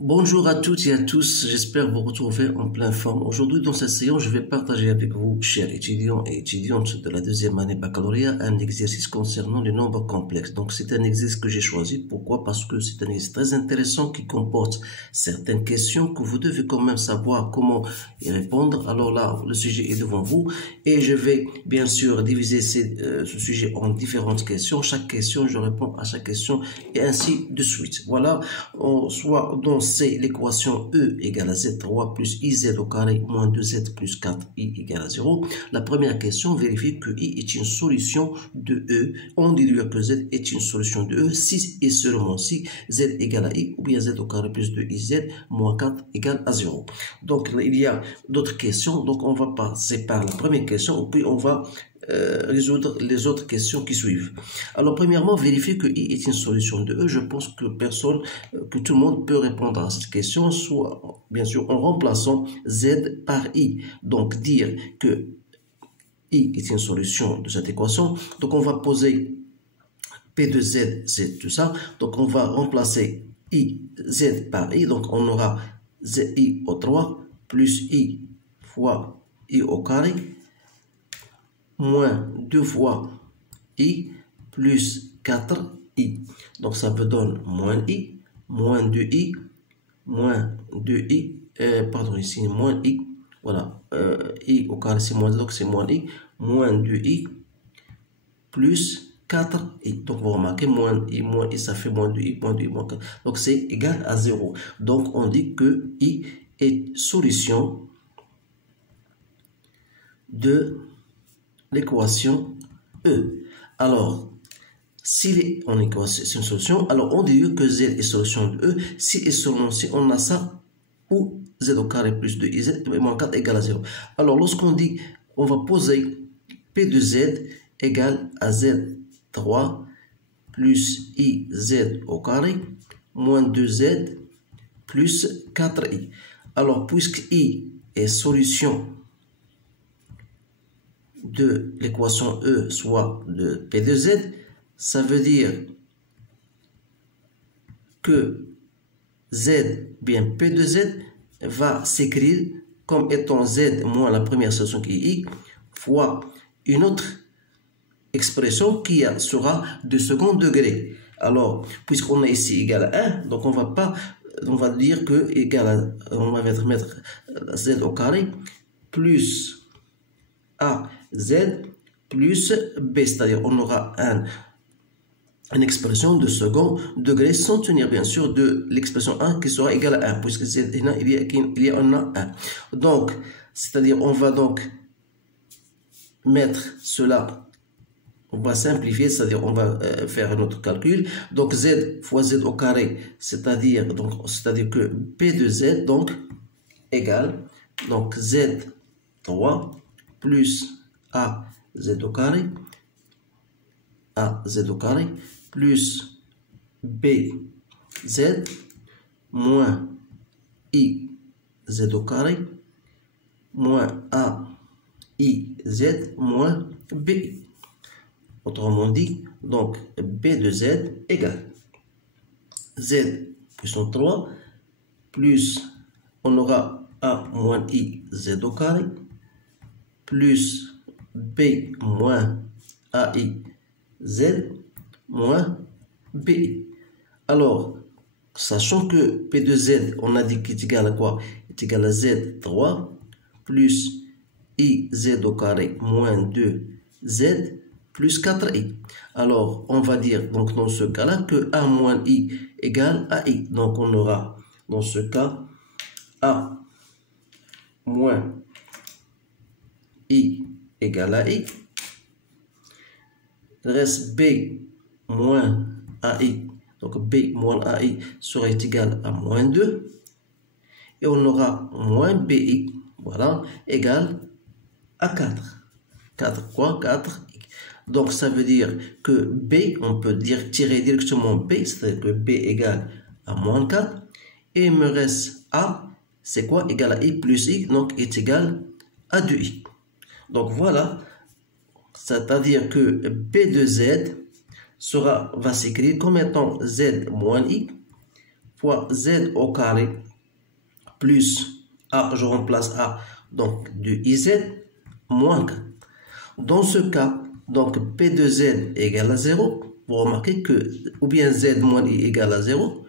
Bonjour à toutes et à tous, j'espère vous retrouver en pleine forme. Aujourd'hui, dans cette séance, je vais partager avec vous, chers étudiants et étudiantes de la deuxième année baccalauréat, un exercice concernant les nombres complexes. Donc, c'est un exercice que j'ai choisi. Pourquoi? Parce que c'est un exercice très intéressant qui comporte certaines questions que vous devez quand même savoir comment y répondre. Alors là, le sujet est devant vous et je vais bien sûr diviser ce sujet en différentes questions. Chaque question, je réponds à chaque question et ainsi de suite. Voilà, soit dans c'est l'équation E égale à Z3 plus IZ au carré moins 2Z plus 4I égale à 0. La première question vérifie que I est une solution de E. On déduit que Z est une solution de E si et seulement si Z égale à I ou bien Z au carré plus 2IZ moins 4 égale à 0. Donc il y a d'autres questions. Donc on va passer par la première question puis on va résoudre les autres questions qui suivent. Alors premièrement, vérifier que I est une solution de E. Je pense que tout le monde peut répondre à cette question, soit bien sûr en remplaçant Z par I. Donc dire que I est une solution de cette équation. Donc on va poser P de Z, c'est tout ça. Donc on va remplacer I, Z par I. Donc on aura ZI au 3 plus I fois I au carré moins 2 fois I plus 4I. Donc ça me donne moins I, moins 2I, moins 2I, pardon ici moins I, voilà, I au carré c'est moins, donc c'est moins I, moins 2I plus 4I. Donc vous remarquez moins I, ça fait moins 2I, moins 2I, moins 4. Donc c'est égal à 0. Donc on dit que I est solution de l'équation E. Alors, s'il est en équation, c'est une solution, alors on dit que Z est solution de E, si et seulement si on a ça, ou Z au carré plus 2IZ moins 4 égale à 0. Alors, lorsqu'on dit, on va poser P de Z égale à Z3 plus IZ au carré moins 2Z plus 4I. Alors, puisque I est solution de l'équation E, soit de P de Z, ça veut dire que Z, bien P de Z, va s'écrire comme étant Z moins la première solution qui est I, fois une autre expression qui sera de second degré. Alors, puisqu'on a ici égal à 1, donc on va dire que égal à, on va mettre Z au carré plus A Z plus B, c'est-à-dire on aura une expression de second degré sans tenir bien sûr de l'expression 1 qui sera égale à 1, puisque il y en a 1. Donc, c'est-à-dire on va donc mettre cela, on va simplifier, c'est-à-dire on va faire un autre calcul. Donc Z fois Z au carré, c'est-à-dire que P de Z donc égale donc Z3 plus A Z au carré plus B Z moins I Z au carré moins A I Z moins B. Autrement dit, donc B de Z égale Z puissance 3 plus on aura A moins I Z au carré plus B moins AI Z moins B. Alors, sachant que P de Z, on a dit qu'il est égal à quoi? Il est égal à Z3 plus IZ au carré moins 2Z plus 4I. Alors, on va dire donc dans ce cas-là que A moins I égale à I. Donc, on aura dans ce cas A moins I égale à I. Reste B moins AI. Donc B moins AI sera égal à moins 2. Et on aura moins BI, voilà, égal à 4. 4 quoi? 4. Donc ça veut dire que B, on peut tirer directement B, c'est-à-dire que B égale à moins 4. Et il me reste A, c'est quoi? Égal à I plus I, donc est égal à 2I. Donc voilà, c'est-à-dire que B de Z va s'écrire comme étant Z moins I fois Z au carré plus A, je remplace A, donc de IZ moins 4. Dans ce cas, donc P de Z égale à 0. Vous remarquez que ou bien Z moins I égale à 0,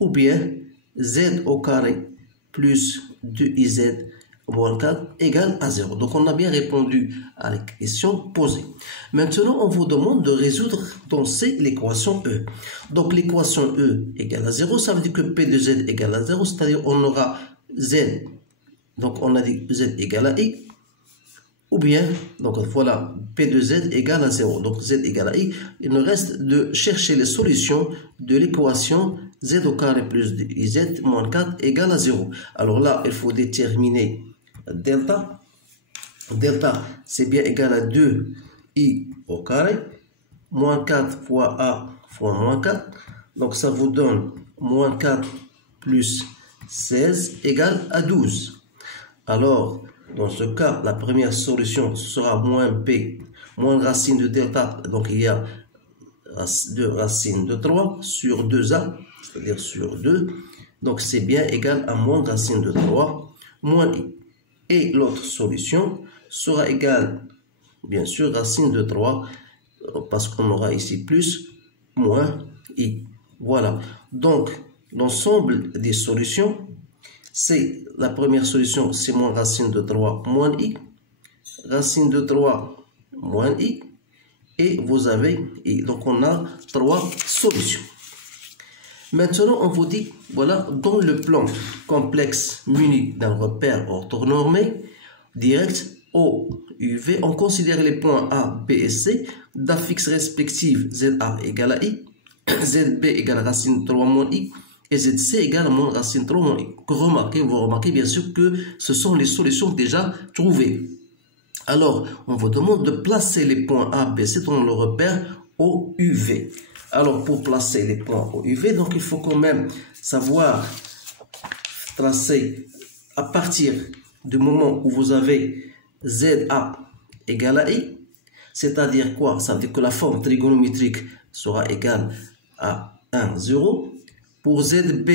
ou bien Z au carré plus 2IZ moins 4 égale à 0. Donc on a bien répondu à la question posée. Maintenant, on vous demande de résoudre dans C l'équation E. Donc l'équation E égale à 0, ça veut dire que P de Z égale à 0, c'est-à-dire on aura Z, donc on a dit Z égale à I, ou bien, donc voilà, P de Z égale à 0, donc Z égale à I. Il nous reste de chercher les solutions de l'équation Z au carré plus IZ moins 4 égale à 0. Alors là, il faut déterminer delta. Delta, c'est bien égal à 2I au carré, moins 4 fois A fois moins 4. Donc ça vous donne moins 4 plus 16 égale à 12. Alors, dans ce cas, la première solution sera moins P, moins racine de delta. Donc, il y a 2 racines de 3 sur 2A, c'est-à-dire sur 2. Donc, c'est bien égal à moins racine de 3, moins I. Et l'autre solution sera égale, bien sûr, racine de 3, parce qu'on aura ici plus, moins I. Voilà. Donc, l'ensemble des solutions, c'est la première solution, c'est moins racine de 3 moins I, racine de 3 moins I, et vous avez I. Donc on a 3 solutions. Maintenant, on vous dit, voilà, dans le plan complexe muni d'un repère orthonormé, direct O, UV, on considère les points A, B et C d'affixes respectives ZA égale à I, ZB égale à racine de 3 moins I, et ZC égale à moins racine 3 moins I. Vous remarquez bien sûr que ce sont les solutions déjà trouvées. Alors, on vous demande de placer les points A, B, C dans le repère OUV. Alors, pour placer les points OUV, donc il faut quand même savoir tracer à partir du moment où vous avez ZA égale à I, c'est-à-dire quoi? Ça veut dire que la forme trigonométrique sera égale à 1, 0. Pour ZB,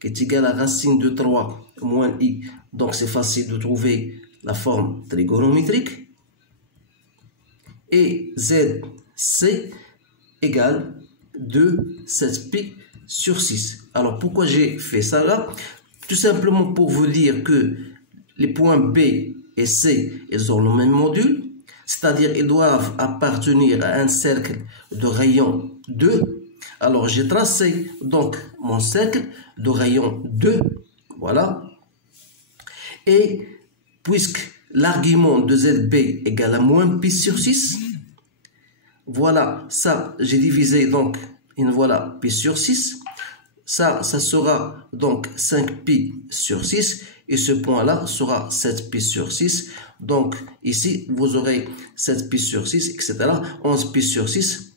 qui est égal à racine de 3 moins I, donc c'est facile de trouver la forme trigonométrique. Et ZC égale 2, 7pi sur 6. Alors pourquoi j'ai fait ça là? Tout simplement pour vous dire que les points B et C, ils ont le même module, c'est-à-dire ils doivent appartenir à un cercle de rayon 2. Alors, j'ai tracé donc mon cercle de rayon 2, voilà. Et puisque l'argument de ZB égale à moins pi sur 6, voilà, ça, j'ai divisé donc, et voilà, pi sur 6. Ça sera donc 5 pi sur 6, et ce point-là sera 7 pi sur 6. Donc, ici, vous aurez 7 pi sur 6, etc., 11 pi sur 6.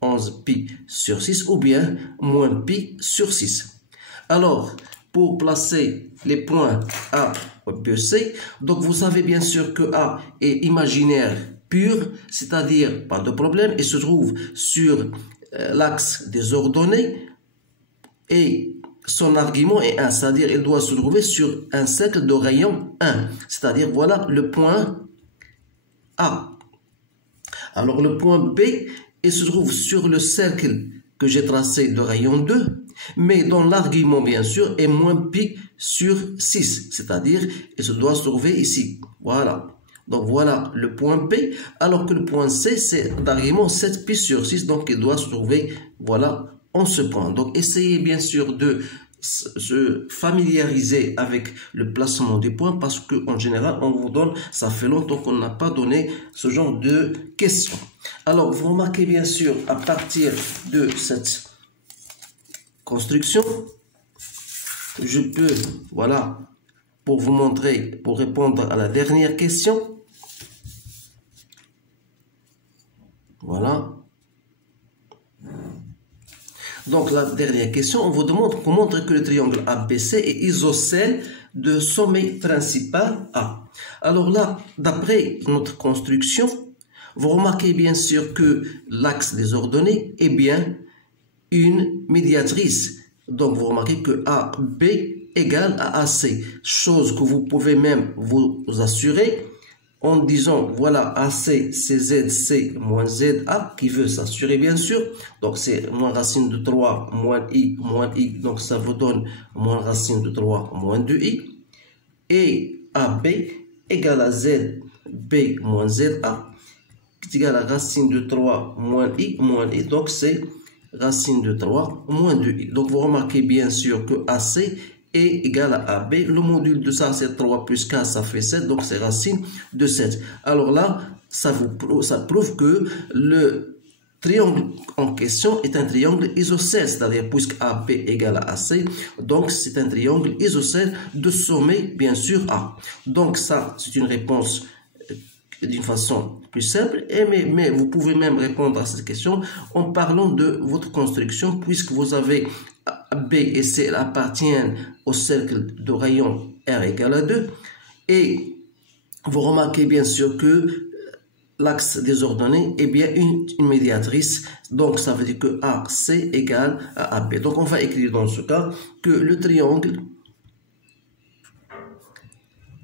11 pi sur 6 ou bien moins pi sur 6. Alors, pour placer les points A, B, C, donc vous savez bien sûr que A est imaginaire pur, c'est-à-dire pas de problème, il se trouve sur l'axe des ordonnées et son argument est 1, c'est-à-dire il doit se trouver sur un cercle de rayon 1, c'est-à-dire voilà le point A. Alors le point B, il se trouve sur le cercle que j'ai tracé de rayon 2, mais dont l'argument, bien sûr, est moins pi sur 6, c'est-à-dire, il se doit se trouver ici. Voilà. Donc, voilà le point B, alors que le point C, c'est l'argument 7 pi sur 6, donc il doit se trouver, voilà, en ce point. Donc, essayez, bien sûr, de se familiariser avec le placement des points parce qu'en général, on vous donne, ça fait longtemps qu'on n'a pas donné ce genre de questions. Alors, vous remarquez bien sûr, à partir de cette construction, je peux, voilà, pour vous montrer, pour répondre à la dernière question, voilà. Donc, la dernière question, on vous demande pour montrer que le triangle ABC est isocèle de sommet principal A. Alors là, d'après notre construction, vous remarquez bien sûr que l'axe des ordonnées est bien une médiatrice Donc, vous remarquez que AB égale à AC, chose que vous pouvez même vous assurer en disant, voilà, AC, c'est ZC moins ZA, qui veut s'assurer, bien sûr. Donc, c'est moins racine de 3 moins I, donc ça vous donne moins racine de 3 moins 2I. Et AB égale à ZB moins ZA, qui est égal à racine de 3 moins I, donc c'est racine de 3 moins 2i. Donc vous remarquez bien sûr que AC est égal à AB. Le module de ça, c'est 3 plus 4, ça fait 7, donc c'est racine de 7. Alors là, ça prouve que le triangle en question est un triangle isocèle, c'est-à-dire puisque AB égale à AC, donc c'est un triangle isocèle de sommet, bien sûr, A. Donc ça, c'est une réponse d'une façon plus simple, mais vous pouvez même répondre à cette question en parlant de votre construction, puisque vous avez B et C appartiennent au cercle de rayon R égale à 2, et vous remarquez bien sûr que l'axe des ordonnées est bien une médiatrice, donc ça veut dire que AC égale à AB. Donc on va écrire dans ce cas que le triangle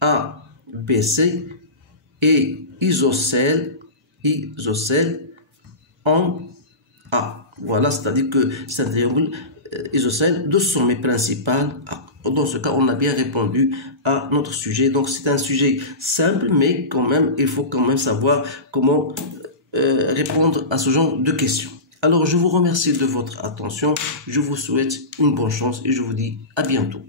ABC est isocèle en A. Voilà, c'est-à-dire que c'est un triangle isocèle de sommet principal A. Dans ce cas, on a bien répondu à notre sujet. Donc, c'est un sujet simple, mais quand même, il faut quand même savoir comment répondre à ce genre de questions. Alors, je vous remercie de votre attention. Je vous souhaite une bonne chance et je vous dis à bientôt.